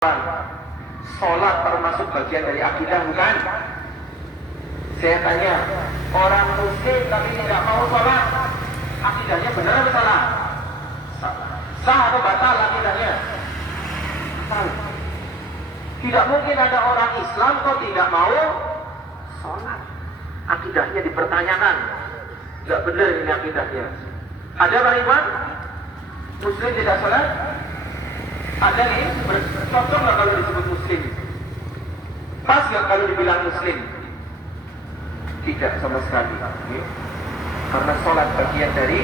Sholat termasuk bagian dari akidah, bukan? Saya tanya, orang muslim tapi tidak mau sholat, akidahnya benar atau salah? Sah atau batal akidahnya? Salah. Tidak mungkin ada orang Islam kok tidak mau sholat, akidahnya dipertanyakan. Tidak benar ini akidahnya. Ada Pak Iwan? Muslim tidak sholat? Ada nih, cocok nggak kalau disebut muslim? Pas nggak kalau dibilang muslim? Tidak sama sekali, ya. Karena sholat bagian dari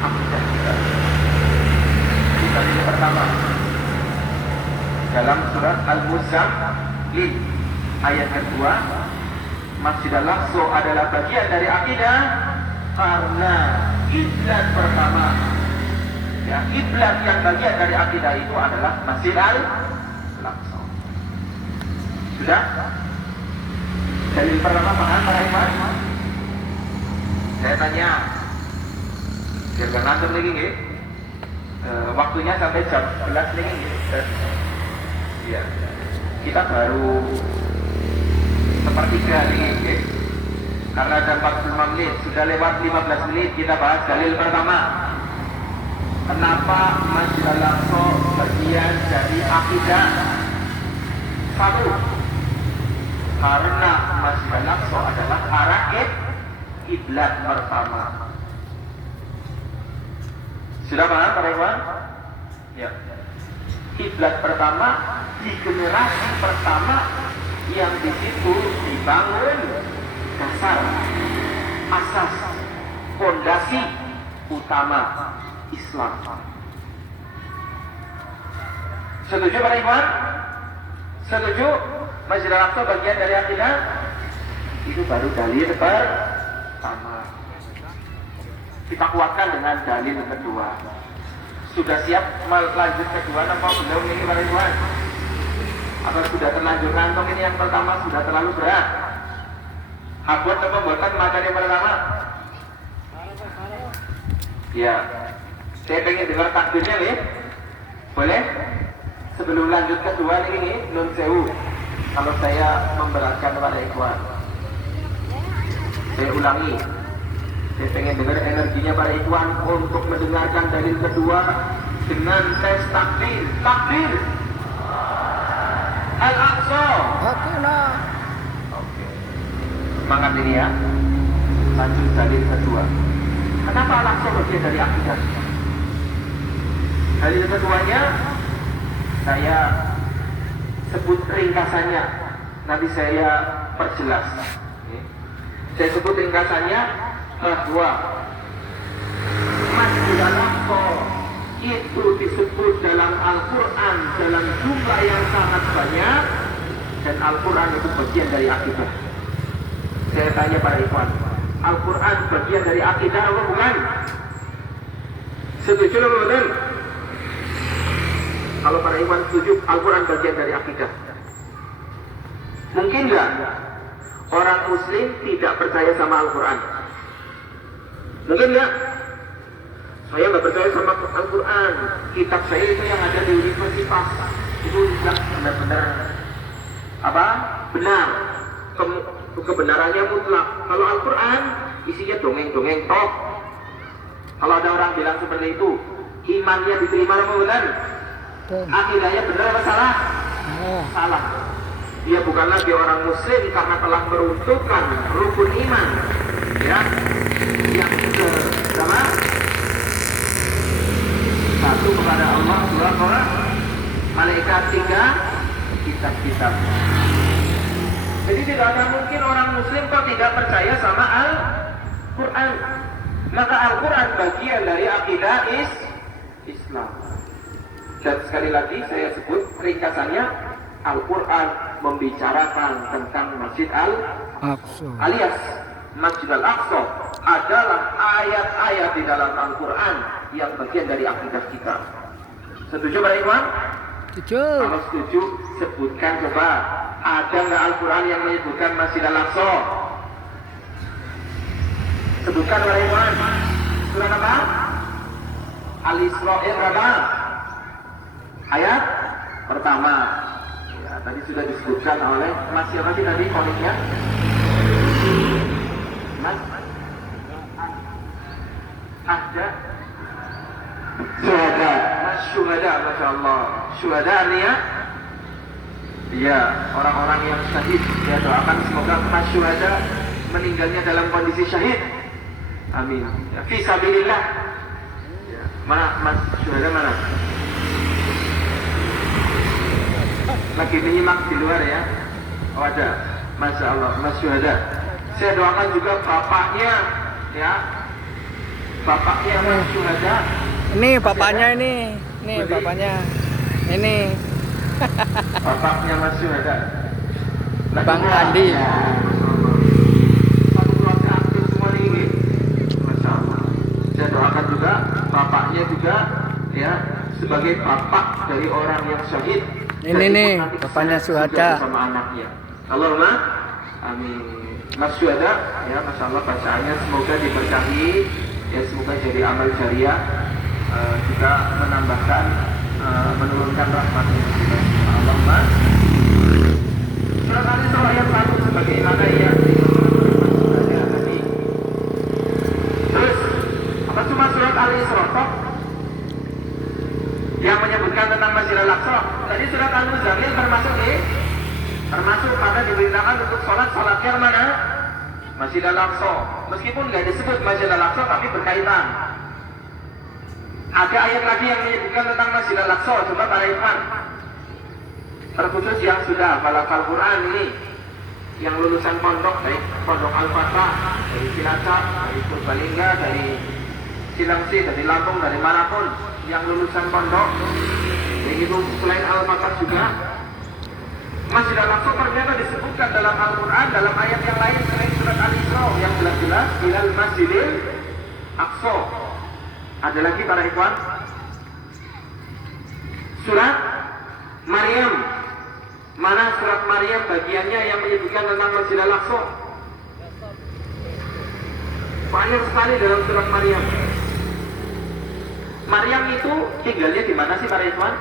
akidah kita. Kita ini pertama dalam surat Al-Muzammil ayat kedua, Masjid Al-Aqsa adalah bagian dari akidah karena kiblat pertama. Ya, kiblat yang bagian dari akidah itu adalah Masjid Al-Aqsa. Sudah? Dalil pertama paham para iman? Saya tanya, biar gak ngantuk lagi nggih. Waktunya sampai jam 11 lagi nggih. Iya. Kita baru sepertiga lagi nggih. Karena ada 45 menit, sudah lewat 15 menit kita bahas dalil pertama. Kenapa Masjid Al-Aqsa bagian dari akidah? Satu, karena Masjid Al-Aqsa adalah arah kiblat pertama. Sudah paham para ikhwan? Ya. Kiblat pertama di generasi pertama yang di situ dibangun dasar, asas, fondasi utama Islam. Setuju para ikhwan? Setuju? Masjid Al-Aqsa bagian dari akidah? Itu baru dalil pertama. Kita kuatkan dengan dalil kedua. Sudah siap lanjut kedua apa belum ini para ikhwan? Atau sudah terlanjur ngantung ini yang pertama sudah terlalu berat? Habut apa buatan materi pertama? Ya. Saya pengen dengar takbirnya nih. Boleh? Sebelum lanjut kedua nih, nun sewu. Kalau saya memberatkan para ikhwan. Saya ulangi. Saya pengen dengar energinya para ikhwan untuk mendengarkan dalil kedua dengan tes takbir. Takbir. Al-Aqsa. Oke. Semangat ini ya. Lanjut dalil kedua. Kenapa Al-Aqsa bagian dari akidah? Dalil keduanya saya sebut ringkasannya, nanti saya perjelas. Saya sebut ringkasannya bahwa Masjid Al-Aqsa itu disebut dalam Al-Quran dalam jumlah yang sangat banyak, dan Al-Quran itu bagian dari akidah. Saya tanya para ikhwan, Al-Quran bagian dari akidah atau bukan? Setuju atau bukan? Kalau para ikhwan setuju, Al-Quran bagian dari akidah. Mungkin nggak orang Muslim tidak percaya sama Al-Quran? Mungkin nggak? Saya nggak percaya sama Al-Quran. Kitab saya itu yang ada di universitas itu tidak benar-benar apa? Benar. Kebenarannya mutlak. Kalau Al-Quran isinya dongeng-dongeng tok. Kalau ada orang bilang seperti itu, imannya diterima atau benar? Akidahnya benar atau salah? Salah. Dia bukan lagi orang Muslim karena telah meruntuhkan rukun iman, ya, yang pertama satu kepada Allah, dua kepada malaikat, tiga kitab-kitab. Jadi tidak ada mungkin orang Muslim kok tidak percaya sama Al-Quran. Maka Al-Quran bagian dari akidah Islam. Dan sekali lagi saya sebut ringkasannya, Al-Quran membicarakan tentang Masjid Al-Aqsa, alias Masjid Al-Aqsa adalah ayat-ayat di dalam Al-Quran yang bagian dari akidah kita. Setuju para ikhwan? Setuju. Kalau setuju, sebutkan coba, ada nggak Al-Quran yang menyebutkan Masjid Al-Aqsa? Sebutkan para ikhwan. Surat apa? Al-Isra berapa? Ayat pertama. tadi sudah disebutkan oleh Mas siapa sih tadi koniknya? Mas ada syuhada, Mas syuhada, Masya Allah. Syuhada artinya ya orang-orang yang syahid. Ya doakan semoga Mas syuhada meninggalnya dalam kondisi syahid. Amin. Ya, fi sabilillah. Ya, mana Mas syuhada mana? Lagi menyimak di luar ya. Oh ada. Masya Allah, Mas syuhada. Saya doakan juga bapaknya ya. Bapaknya Mas syuhada. Ini bapaknya ini bapaknya. Ini. Bapaknya Mas syuhada. Bang Andi. Satu keluarga aktif semua ini. Masya Allah. Saya doakan juga bapaknya juga ya sebagai bapak dari orang yang syahid. Ini nih bapaknya syuhada sama anaknya. Allahumma amin. Mas syuhada ya Masya Allah bacaannya semoga diberkahi ya, semoga jadi amal jariah, juga menambahkan menurunkan rahmatnya. Allahumma. Surat Al-Isra ayat 1 sebagaimana yang tadi. Terus apa cuma surat Al-Isra yang menyebutkan tentang Masjidil Aqsa? Tadi surat Al-Muzammil termasuk pada diberitakan untuk sholatnya mana? Masjidil Aqsa. Meskipun nggak disebut Masjidil Aqsa tapi berkaitan. Ada ayat lagi yang menyebutkan tentang Masjidil Aqsa. Coba para ikhwan, terkhusus yang sudah hafal Quran ini, yang lulusan pondok, baik pondok Al-Fatah, dari Cilacap, dari Purbalingga, dari Cilengsi, dari Lampung, dari manapun yang lulusan pondok, begitu selain Al-Fatah juga, Masjidil Aqsa ternyata disebutkan dalam Al-Quran, dalam ayat yang lain selain surat Al-Isra yang jelas-jelas ilal Masjidil Aqsa. Ada lagi para ikhwan, surat Maryam. Mana surat Maryam bagiannya yang menyebutkan tentang Masjidil Aqsa? Banyak sekali dalam surat Maryam. Maryam itu tinggalnya di mana sih para ikhwan?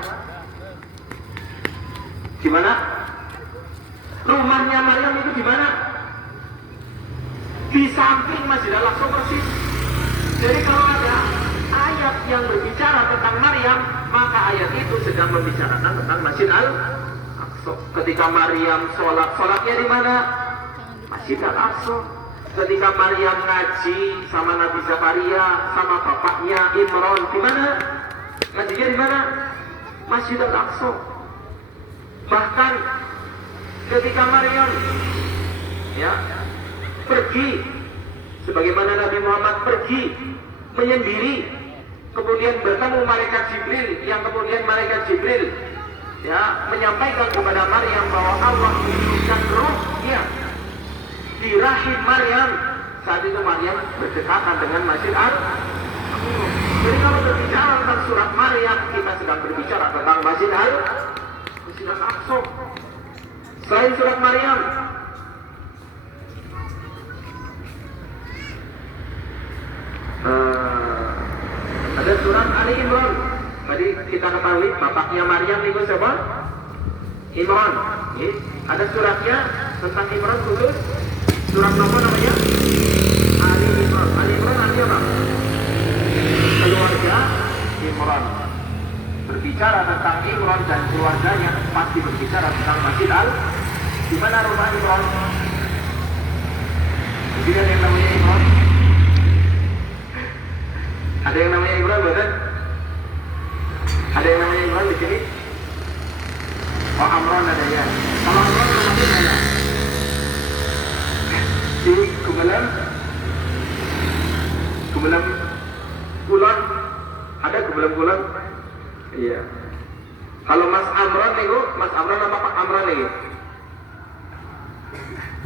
Di mana? Rumahnya Maryam itu di mana? Di samping Masjidil Aqsa persis. Jadi kalau ada ayat yang berbicara tentang Maryam, maka ayat itu sedang membicarakan tentang Masjidil Aqsa. Ketika Maryam sholatnya di mana? Masjidil Aqsa. Ketika Maryam ngaji sama Nabi Zakaria, sama bapaknya Imran, di mana? Ngajinya di mana? Masjidil Aqsa. Bahkan ketika Maryam ya pergi, sebagaimana Nabi Muhammad pergi menyendiri, kemudian bertemu malaikat Jibril, yang kemudian malaikat Jibril ya menyampaikan kepada Maryam bahwa Allah menurunkan ruhnya di rahim Maryam. Saat itu Maryam berdekatan dengan Masjid Al-Aqsa. Jadi kalau berbicara tentang surat Maryam, kita sedang berbicara tentang Masjid Al-Aqsa. Selain surat Maryam, ada surat Ali Imran. Tadi kita ketahui bapaknya Maryam itu siapa? Imran. Ada suratnya tentang Imran khusus. Surat apa namanya? Ali Imran. Ali Imran artinya apa? Keluarga Imran. Berbicara tentang Imran dan keluarganya, pasti berbicara tentang Masjid Al-Aqsa. Di mana rumah Imran? Jadi ada yang namanya Imran? Ada yang namanya Imran, bukan? Ada yang namanya Imran di sini? Oh, Amron ada ya. Kalau Amron namanya mana? Di Gumelang Kulon. Ada Gumelang Kulon? Iya. Kalau Mas Amron nih, Mas Amron apa Pak Amron nih?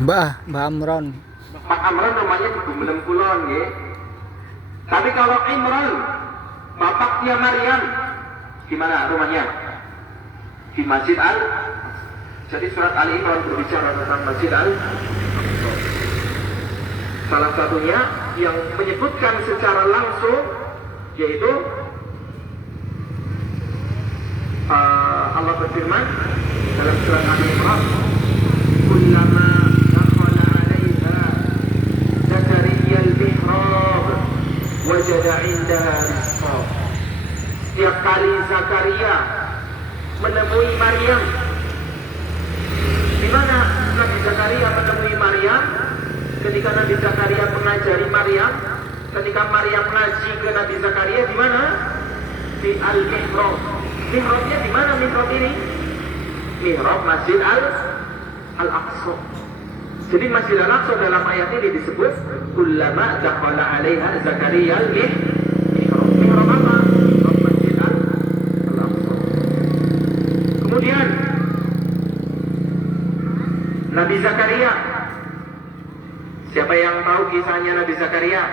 Mbah Amron. Pak Amron rumahnya di Gumelang Kulon, ya. Tapi kalau Imran, bapaknya Maryam, di mana rumahnya? Di Masjid Al-Aqsa. Jadi surat Ali Imran berbicara tentang Masjid Al-Aqsa. Salah satunya yang menyebutkan secara langsung yaitu Allah berfirman dalam surat Ali ngaji ke Nabi Zakaria di mana? Di Al-Mihrab. Mihrabnya di mana mihrab ini? Mihrab Masjid Al-Aqsa. Jadi Masjid Al-Aqsa dalam ayat ini disebut kullama dakhala 'alaiha Zakaria al-mihrab. Mihrab apa? Mihrab Masjid Al-Aqsa. Kemudian Nabi Zakaria. Siapa yang tahu kisahnya Nabi Zakaria?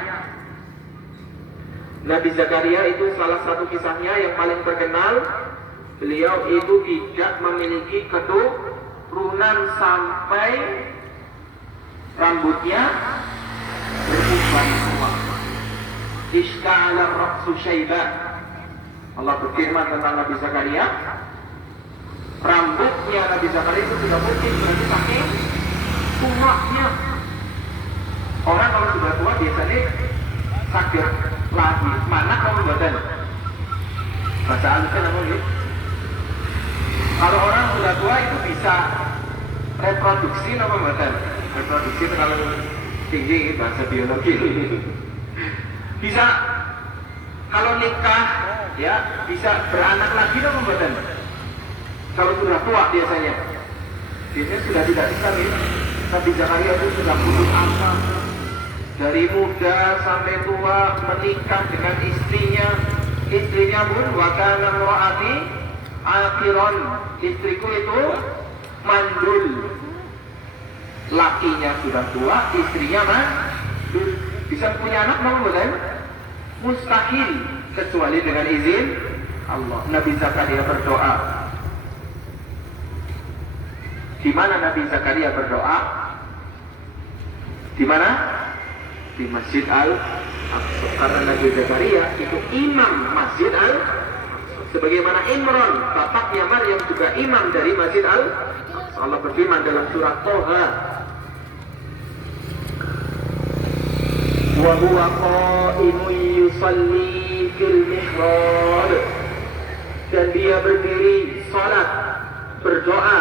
Nabi Zakaria itu salah satu kisahnya yang paling terkenal. Beliau itu tidak memiliki keturunan sampai rambutnya beruban tua. Ishta'ala ra'su syaiban. Allah berfirman tentang Nabi Zakaria, rambutnya Nabi Zakaria itu sudah putih, berarti saking tuanya. Orang kalau sudah tua biasanya sakit lagi. Mana kamu badan? Baca alusnya namun ya. Kalau orang sudah tua itu bisa reproduksi nama badan. Reproduksi itu kalau tinggi bahasa biologi. Bisa kalau nikah ya bisa beranak lagi nama badan. Kalau sudah tua biasanya sudah tidak bisa nih. Nabi Zakaria itu sudah putus asa dari muda sampai tua, menikah dengan istrinya pun wakana mraati akhiron, istriku itu mandul, lakinya sudah tua, istrinya mandul. Bisa punya anak mau bukan? Mustahil kecuali dengan izin Allah. Nabi Zakaria berdoa. Di mana Nabi Zakaria berdoa? Di mana? Di Masjid Al-Aqsa. Karena Nabi Zakaria itu imam Masjid Al-Aqsa. Sebagaimana Imran, bapaknya Maryam juga imam dari Masjid Al-Aqsa. Allah berfirman dalam surah Toha, wa huwa qa'imun yusalli fil mihrab, dan dia berdiri salat berdoa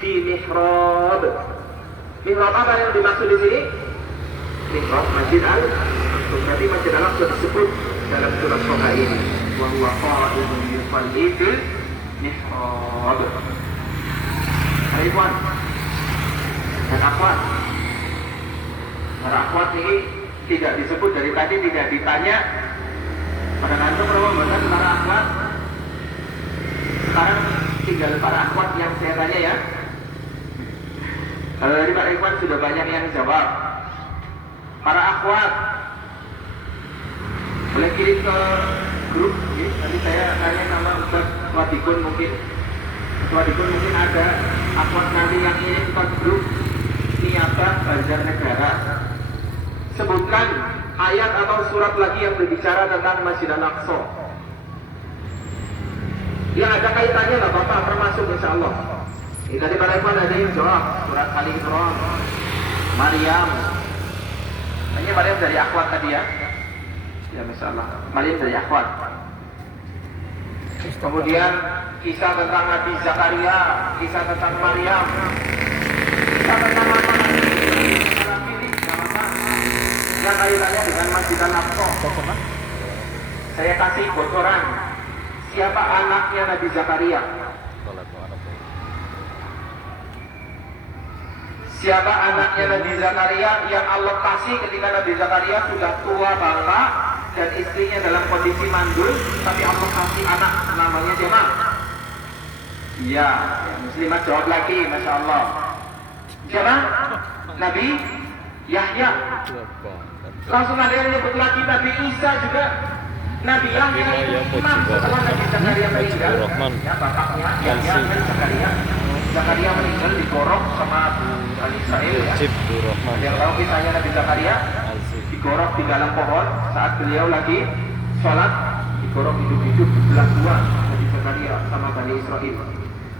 di mihrab. Mihrab apa yang dimaksud di sini? Mihrab Masjid Al-Aqsa. Berarti Masjid Al-Aqsa disebut dalam surah Toha ini. Wa huwa qa'imun yusalli fil mihrab. Ikhwan dan akhwat. Para akhwat ini tidak disebut dari tadi, tidak ditanya pada ngantuk Ramadan para akhwat. Sekarang tinggal para akhwat yang saya tanya ya. Kalau dari Pak Ikhwan sudah banyak yang jawab. Para akhwat boleh kirim ke grup ya. Nanti saya tanya nama Ustaz Wadikun mungkin. Wadikun mungkin ada akhwat nanti yang kirim ke grup Niabah Banjarnegara. Sebutkan ayat atau surat lagi yang berbicara tentang Masjid Al-Aqsa. Yang ada kaitannya nggak apa-apa, termasuk insya Allah. Ini tadi para ikhwan ada yang jawab surat Ali Imran, Maryam. Hanya Maryam dari akhwat tadi ya. Ya masalah. Maryam dari akhwat. Kemudian kisah tentang Nabi Zakaria, kisah tentang Maryam, kisah tentang apa? Yang kaitannya dengan Masjid Al-Aqsa. Saya kasih bocoran. Siapa anaknya Nabi Zakaria? Siapa anaknya Nabi Zakaria yang Allah kasih ketika Nabi Zakaria sudah tua bangka dan istrinya dalam kondisi mandul, tapi Allah kasih anak, namanya siapa? Iya, muslimat jawab lagi, masya Allah. Siapa? Nabi Yahya. Langsung ada yang nyebut lagi Nabi Isa juga. Nabi Yahya imam setelah Nabi Zakaria meninggal. Ya bapaknya Yahya dan Zakaria. Zakaria meninggal digorok sama Bani Israel ya. Yang tahu kisahnya Nabi Zakaria digorok di dalam pohon saat beliau lagi sholat, digorok hidup-hidup belah dua Nabi Zakaria sama Bani Israel.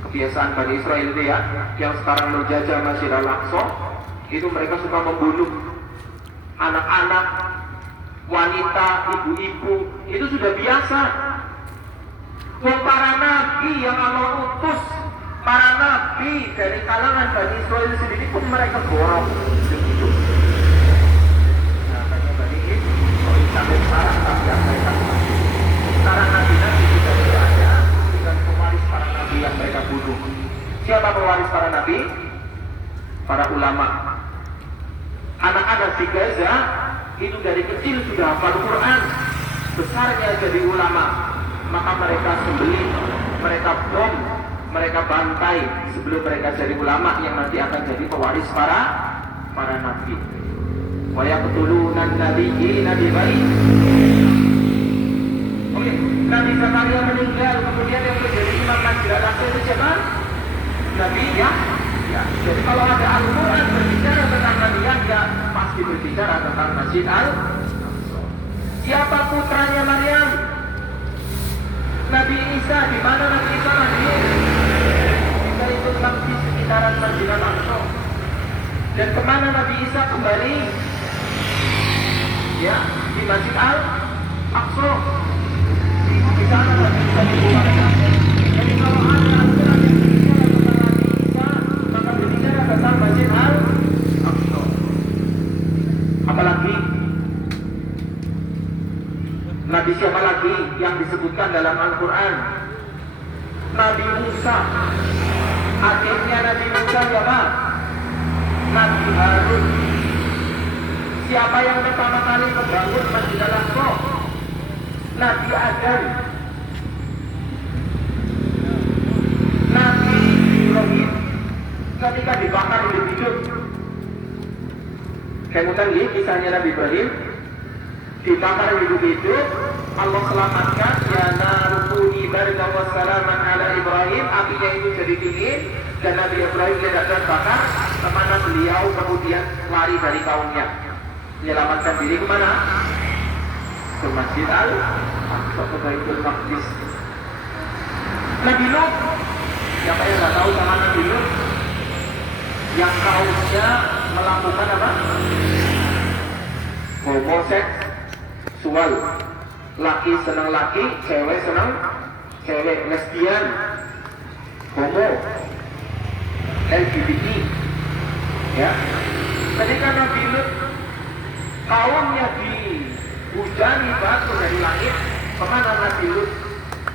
Kebiasaan Bani Israel itu ya, yang sekarang menjajah Masjid Al-Aqsa, itu mereka suka membunuh anak-anak, wanita, ibu-ibu. Itu sudah biasa. Para nabi yang Allah utus, para nabi dari kalangan Bani Israel sendiri pun mereka gorok hidup-hidup. Nah, tanya Bani Israel sekarang nabi yang mereka bunuh. Sekarang nabi-nabi sudah tidak ada, dengan pewaris para nabi yang mereka bunuh. Siapa pewaris para nabi? Para ulama. Anak-anak di Gaza itu dari kecil sudah hafal Quran, besarnya jadi ulama. Maka mereka sembelih, mereka bom, mereka bantai sebelum mereka jadi ulama yang nanti akan jadi pewaris para nabi. Wa yaqtuluna an-nabiyina bighairi. Oke, Nabi Zakaria meninggal, kemudian yang menjadi imam Masjid Al-Aqsa itu siapa? Nabi ya. Jadi kalau ada Al-Quran berbicara tentang Nabi Yahya, pasti berbicara tentang Masjid Al-Aqsa. Siapa putranya Maryam? Nabi Isa. Di mana Nabi Isa lahir? Kita itu di sekitaran Masjid Al-Aqsa. Dan kemana Nabi Isa kembali? Ya, di Masjid Al-Aqsa. Di sana Nabi Isa dikeluarkan. Jadi kalau ada Al-Quran yang berbicara tentang Nabi Isa, maka berbicara tentang Masjid Al-Aqsa. Apalagi Nabi siapa lagi yang disebutkan dalam Al-Quran? Nabi Musa. Adiknya Nabi Musa siapa? Nabi Harun. Siapa yang pertama kali membangun Masjid Al-Aqsa? Nabi Adam. Nabi Ibrahim ketika dibakar hidup-hidup. Kemudian ini kisahnya Nabi Ibrahim dibakar hidup-hidup, Allah selamatkan, ya narukuni barda wa salaman ala Ibrahim, apinya itu jadi dingin dan Nabi Ibrahim tidak terbakar. Kemana beliau kemudian lari dari kaumnya, menyelamatkan diri kemana? Ke Masjid Al-Aqsa, ke Baitul Maqdis. Nabi Lut, siapa yang nggak tahu sama Nabi Lut? Yang kaumnya melakukan apa? Homoseksual. Laki senang laki, cewek senang cewek, lesbian, homo, LGBT. Ya, ketika Nabi Lut kaumnya dihujani batu dari langit, kemana Nabi Lut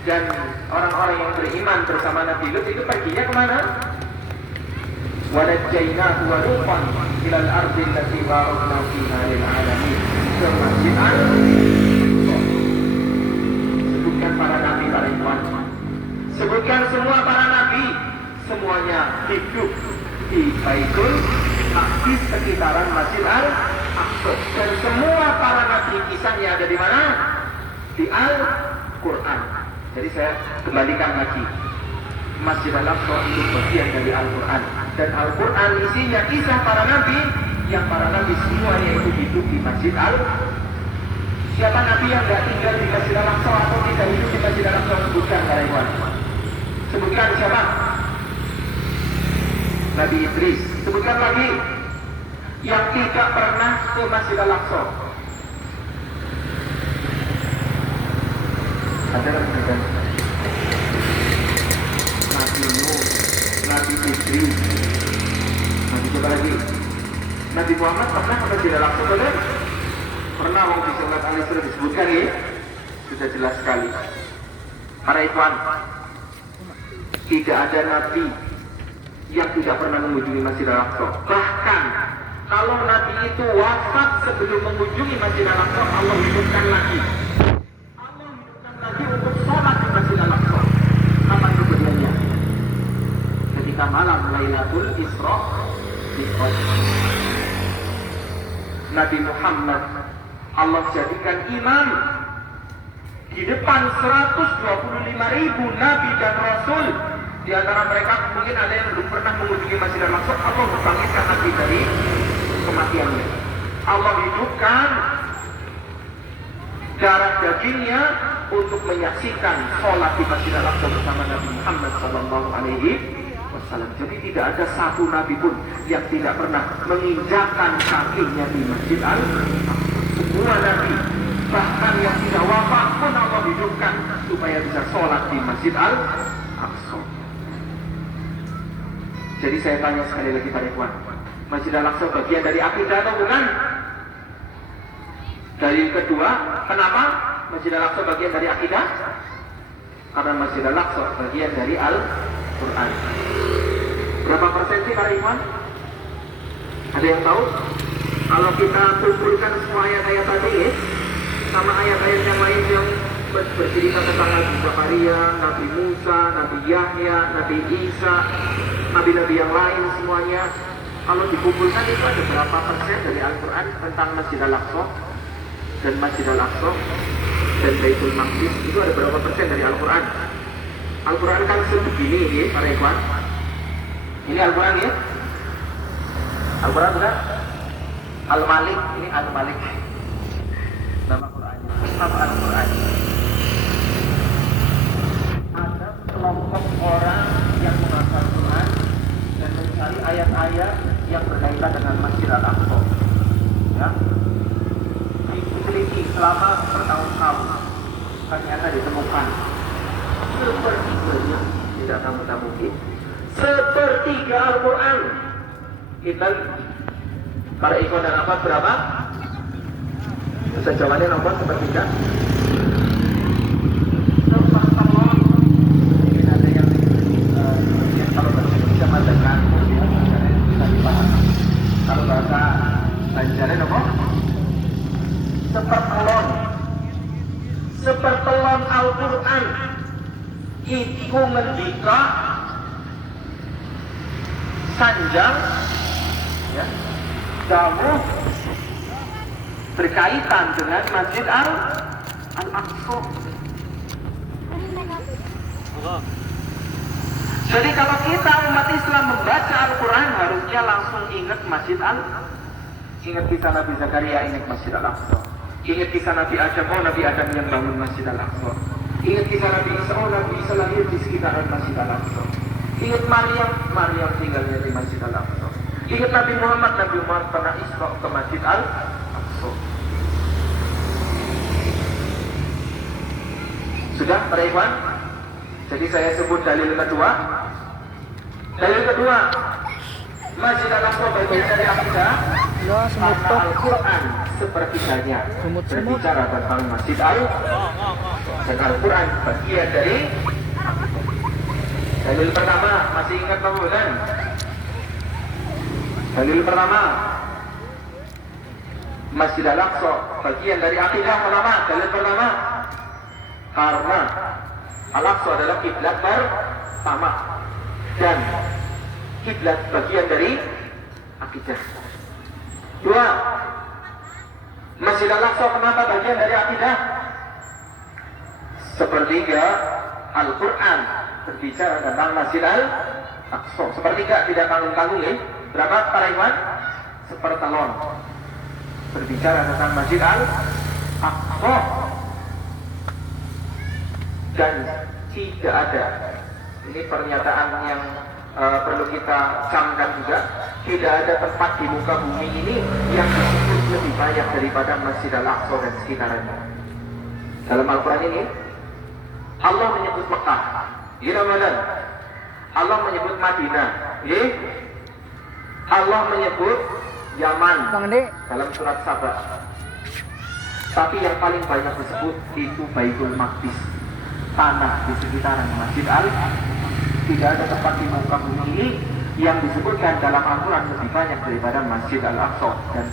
dan orang-orang yang beriman bersama Nabi Lut itu perginya kemana? وَنَجَّيْنَاهُ وَلُوطًا إِلَى الْأَرْضِ الَّتِي بَارَكْنَا فِيهَا لِلْعَالَمِينَ. Ke Masjid Al-Aqsa. Sebutkan para nabi, para ikhwan. Sebutkan semua para nabi, semuanya hidup di Baitul Maqdis sekitaran Masjid Al-Aqsa. Dan semua para nabi kisahnya ada di mana? Di Al-Quran. Jadi saya kembalikan lagi. Masjid Al-Aqsa itu bagian dari Al-Quran. Dan Al-Quran isinya kisah para nabi, yang para nabi semuanya itu hidup di Masjid Al-Aqsa. Siapa nabi yang tidak tinggal di Masjid Al-Aqsa atau tidak hidup di Masjid Al-Aqsa? Sebutkan para ikhwan. Sebutkan siapa? Nabi Idris. Sebutkan lagi yang tidak pernah ke Masjid Al-Aqsa. Ada kan? Nabi Nuh, Nabi Idris. Nabi coba lagi. Nabi Muhammad pernah ke Masjid Al-Aqsa, betul? Pernah, mau di surat Al-Isra disebutkan ya? Sudah jelas sekali. Para ikhwan, tidak ada nabi yang tidak pernah mengunjungi Masjid Al-Aqsa. Bahkan kalau nabi itu wafat sebelum mengunjungi Masjid Al-Aqsa, Allah hidupkan lagi. Allah hidupkan lagi untuk sholat di Masjid Al-Aqsa. Apa kejadiannya? Ketika malam Lailatul Isra Mi'raj, Nabi Muhammad Allah jadikan imam di depan 125.000 nabi dan rasul. Di antara mereka mungkin ada yang belum pernah mengunjungi Masjid Al-Aqsa. Allah membangkitkan Nabi dari kematiannya. Allah hidupkan darah dagingnya untuk menyaksikan sholat di Masjid Al-Aqsa bersama Nabi Muhammad SAW. Jadi tidak ada satu nabi pun yang tidak pernah menginjakkan kakinya di Masjid Al-Aqsa. Semua nabi, bahkan yang tidak wafat pun Allah hidupkan supaya bisa sholat di Masjid Al-Aqsa. Jadi saya tanya sekali lagi pada ikhwan, Masjid Al-Aqsa bagian dari akidah atau bukan? Dalil kedua, kenapa Masjid Al-Aqsa bagian dari akidah? Karena Masjid Al-Aqsa bagian dari Al-Quran. Berapa persen sih para ikhwan? Ada yang tahu? Kalau kita kumpulkan semua ayat-ayat tadi ya, sama ayat-ayat yang lain yang bercerita tentang Nabi Zakaria, Nabi Musa, Nabi Yahya, Nabi Isa, Nabi-Nabi yang lain semuanya, kalau dikumpulkan itu ada berapa persen dari Al-Quran tentang Masjid Al-Aqsa dan Masjid Al-Aqsa dan Baitul Maqdis, itu ada berapa persen dari Al-Quran? Al-Quran kan sebegini ya para ikhwan. Ini Al-Quran ya. Al-Quran sudah Al-Malik, ini Al-Malik nama Qurannya. Apa Al-Quran? Ada kelompok orang yang menghafal Quran dan mencari ayat-ayat yang berkaitan dengan Masjid Al-Aqsa. Ya, diteliti selama bertahun-tahun, ternyata ditemukan sepertiganya, tidak kamu tak mungkin, sepertiga Al-Quran. Kita para ikon dan apa berapa? Bisa jawabannya nomor sepertiga. Mungkin ada yang kalau bahasa Indonesia mengatakan bisa dipahami. Kalau bahasa Banjarnya nomor sepertelon Al-Quran iku ngendika sanjang ya, dawuh berkaitan dengan Masjid Al-Aqsa. Jadi kalau kita umat Islam membaca Al-Quran harusnya langsung ingat Masjid ingat kisah Nabi Zakaria, ingat Masjid Al-Aqsa. Ingat kisah Nabi Adam, oh Nabi Adam yang bangun Masjid Al-Aqsa. Ingat kisah Nabi Isa, oh Nabi Isa lahir di sekitaran Masjid Al-Aqsa. Ingat Maryam tinggalnya di Masjid Al-Aqsa. Ingat Nabi Muhammad pernah Isra ke Masjid Al-Aqsa. Sudah para ikhwan? Jadi saya sebut dalil kedua. Dalil kedua, Masjid Al-Aqsa bagian dari akidah. Ya, semut Karena Al-Quran sepertiganya berbicara tentang Masjid dan Al-Quran bagian dari. Dalil pertama, masih ingat kamu kan? Dalil pertama, Masjid Al-Aqsa bagian dari akidah ulama. Dalil pertama, karena Al-Aqsa adalah kiblat pertama dan kiblat bagian dari akidah. Dua, Masjid Al-Aqsa kenapa bagian dari akidah? Sepertiga Al-Quran berbicara tentang Masjid Al-Aqsa. Sepertiga tidak tanggung-tanggung ya. Berapa para iman? Sepertelon berbicara tentang Masjid Al-Aqsa. Dan tidak ada, ini pernyataan yang perlu kita camkan juga, tidak ada tempat di muka bumi ini yang disebut lebih banyak daripada Masjid Al-Aqsa dan sekitarnya. Dalam Al-Quran ini Allah menyebut Mekah di Ramadan, Allah menyebut Madinah, Allah menyebut Yaman dalam surat Saba. Tapi yang paling banyak disebut itu Baitul Maqdis, tanah di sekitaran Masjid Al-Aqsa. Tidak ada tempat di muka bumi ini yang disebutkan dalam Al-Quran lebih banyak daripada Masjid Al-Aqsa dan